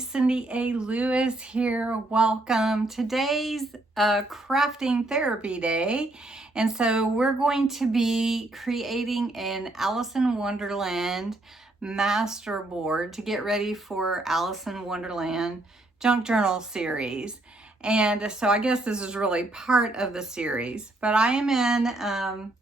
Cindy A. Lewis here. Welcome. Today's crafting therapy day, and so we're going to be creating an Alice in Wonderland Masterboard to get ready for Alice in Wonderland Junk Journal series. And so I guess this is really part of the series, but I am in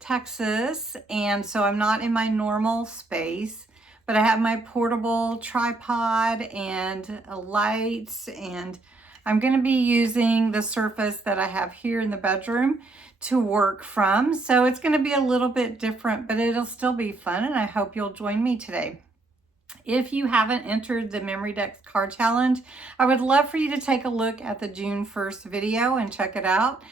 Texas, and so I'm not in my normal space. But I have my portable tripod and lights, and I'm going to be using the surface that I have here in the bedroom to work from. So it's going to be a little bit different, but it'll still be fun, and I hope you'll join me today. If you haven't entered the Memory Dex Card Challenge, I would love for you to take a look at the June 1st video and check it out.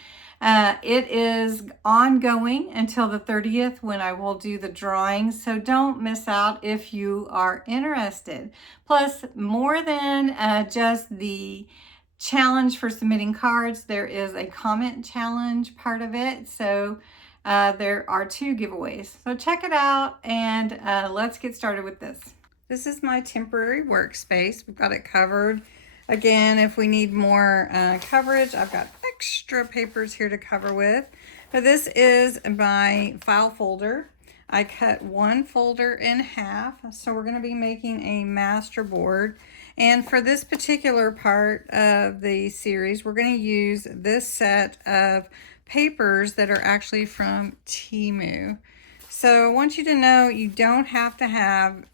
It is ongoing until the 30th when I will do the drawing, so don't miss out if you are interested. Plus, more than just the challenge for submitting cards, there is a comment challenge part of it, so there are 2 giveaways. So check it out, and let's get started with this. This is my temporary workspace. We've got it covered. Again, if we need more coverage, I've got extra papers here to cover with. Now, this is my file folder. I cut one folder in half, so we're going to be making a Masterboard. And for this particular part of the series, we're going to use this set of papers that are actually from Temu. So I want you to know you don't have to have,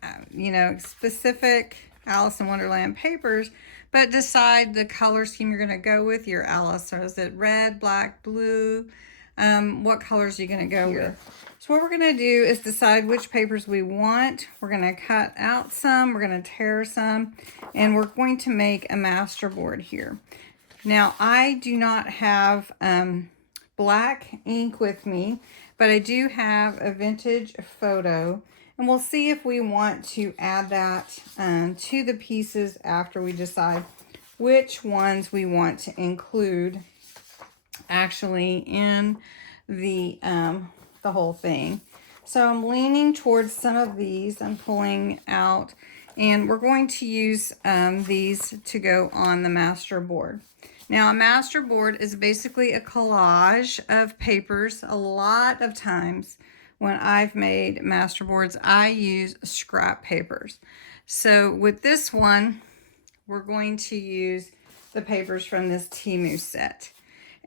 specific Alice in Wonderland papers, but decide the color scheme you're going to go with your Alice. So is it red, black, blue? What colors are you going to go with? So what we're going to do is decide which papers we want. We're going to cut out some, we're going to tear some, and we're going to make a Masterboard here. Now, I do not have black ink with me, but I do have a vintage photo. And we'll see if we want to add that to the pieces after we decide which ones we want to include actually in the whole thing. So I'm leaning towards some of these. I'm pulling out, and we're going to use these to go on the Masterboard. Now, a Masterboard is basically a collage of papers. A lot of times when I've made Masterboards, I use scrap papers. So with this one, we're going to use the papers from this Temu set.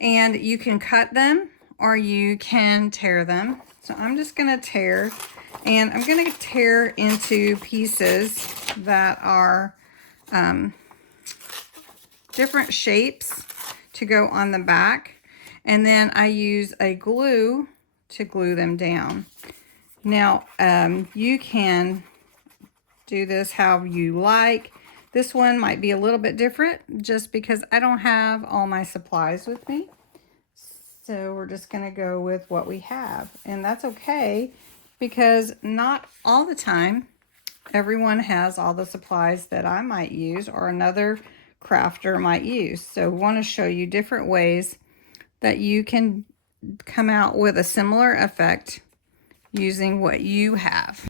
And you can cut them or you can tear them. So I'm just going to tear, and I'm going to tear into pieces that are different shapes to go on the back. And then I use a glue to glue them down. Now, you can do this how you like. This one might be a little bit different just because I don't have all my supplies with me. So we're just going to go with what we have. And that's okay, because not all the time everyone has all the supplies that I might use or another crafter might use. So we want to show you different ways that you can come out with a similar effect using what you have.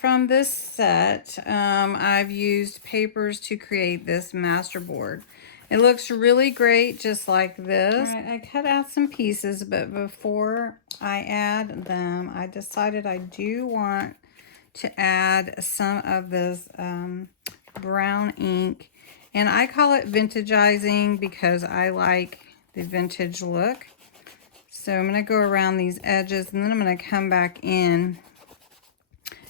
From this set, I've used papers to create this Masterboard. It looks really great just like this. Right, I cut out some pieces, but before I add them, I decided I do want to add some of this brown ink. And I call it vintageizing because I like the vintage look. So I'm going to go around these edges, and then I'm going to come back in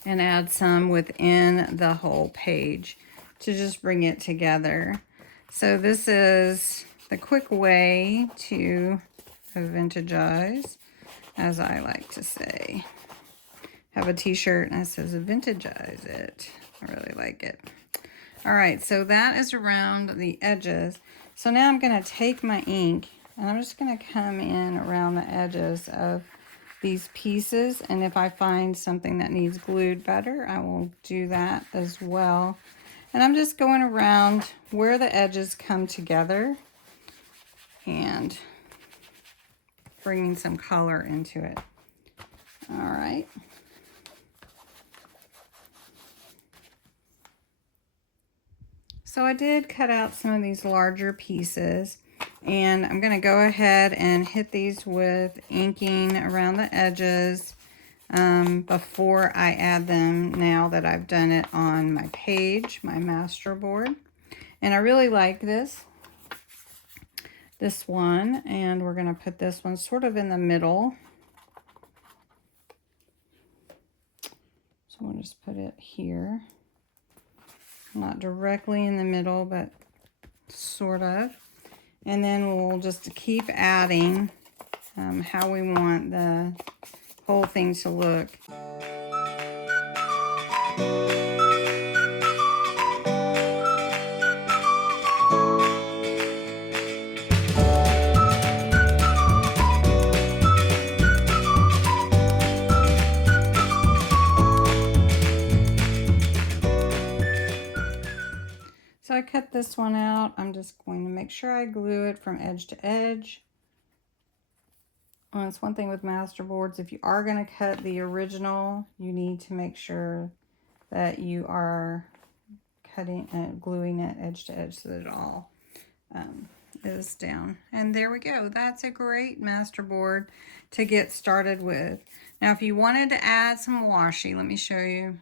and add some within the whole page to just bring it together. So this is the quick way to vintagize, as I like to say. Have a t-shirt and it says vintagize it. I really like it. All right, so that is around the edges. So now I'm going to take my ink and I'm just going to come in around the edges of these pieces, and if I find something that needs glued better, I will do that as well. And I'm just going around where the edges come together and bringing some color into it. All right. So I did cut out some of these larger pieces, and I'm going to go ahead and hit these with inking around the edges before I add them, now that I've done it on my page, my Masterboard. And I really like this one, and we're going to put this one sort of in the middle. So we'll just put it here. Not directly in the middle, but sort of. And then we'll just keep adding how we want the whole thing to look. So I cut this one out. I'm just going to make sure I glue it from edge to edge. It's one thing with Masterboards, if you are going to cut the original, you need to make sure that you are cutting and gluing it edge to edge so that it all is down. And there we go. That's a great Masterboard to get started with. Now, if you wanted to add some washi, let me show you.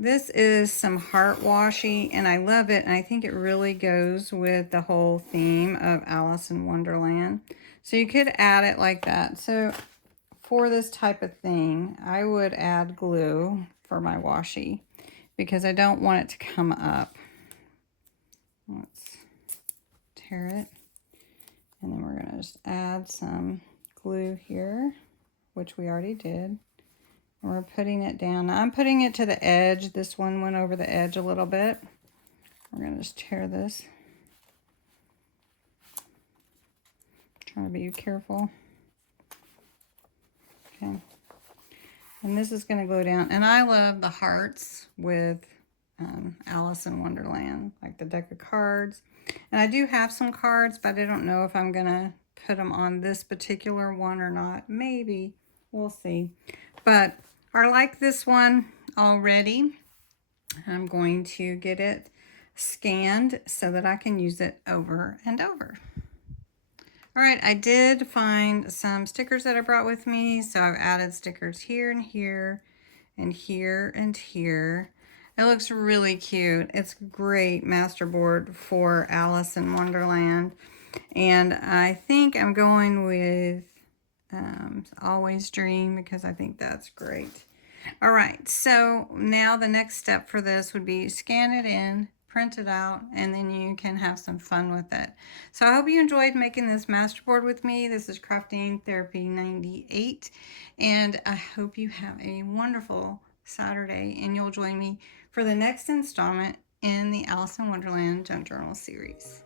This is some heart washi, and I love it, and I think it really goes with the whole theme of Alice in Wonderland. So you could add it like that. So for this type of thing, I would add glue for my washi because I don't want it to come up. Let's tear it, and then we're going to just add some glue here, which we already did. And we're putting it down. Now I'm putting it to the edge. This one went over the edge a little bit. We're going to just tear this. Trying to be careful. Okay. And this is going to go down. And I love the hearts with Alice in Wonderland, like the deck of cards. And I do have some cards, but I don't know if I'm going to put them on this particular one or not. Maybe. We'll see. But I like this one already. I'm going to get it scanned so that I can use it over and over. All right, I did find some stickers that I brought with me, so I've added stickers here and here and here and here. It looks really cute. It's a great Masterboard for Alice in Wonderland. And I think I'm going with Always Dream because I think that's great. All right, so now the next step for this would be scan it in, print it out, and then you can have some fun with it. So I hope you enjoyed making this Masterboard with me. This is Crafting Therapy 98, and I hope you have a wonderful Saturday, and you'll join me for the next installment in the Alice in Wonderland Junk Journal series.